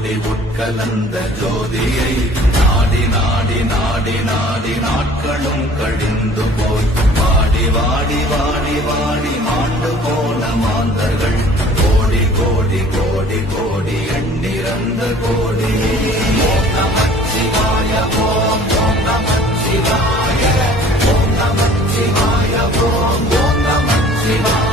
கோடி உட்கலந்த ஜோதியை நாடி நாடி நாடி நாடி நாட்களும் கழிந்து போய் வாடி வாடி வாடி வாடி மாண்டு போன மாந்தர்கள் கோடி கோடி கோடி கோடி எண்ணிறந்த கோடி. ஓம் நமச்சிவாய ஓம் ஓம் நமச்சிவாய ஓம் நமச்சிவாய ஓம் ஓம் நமச்சிவாய.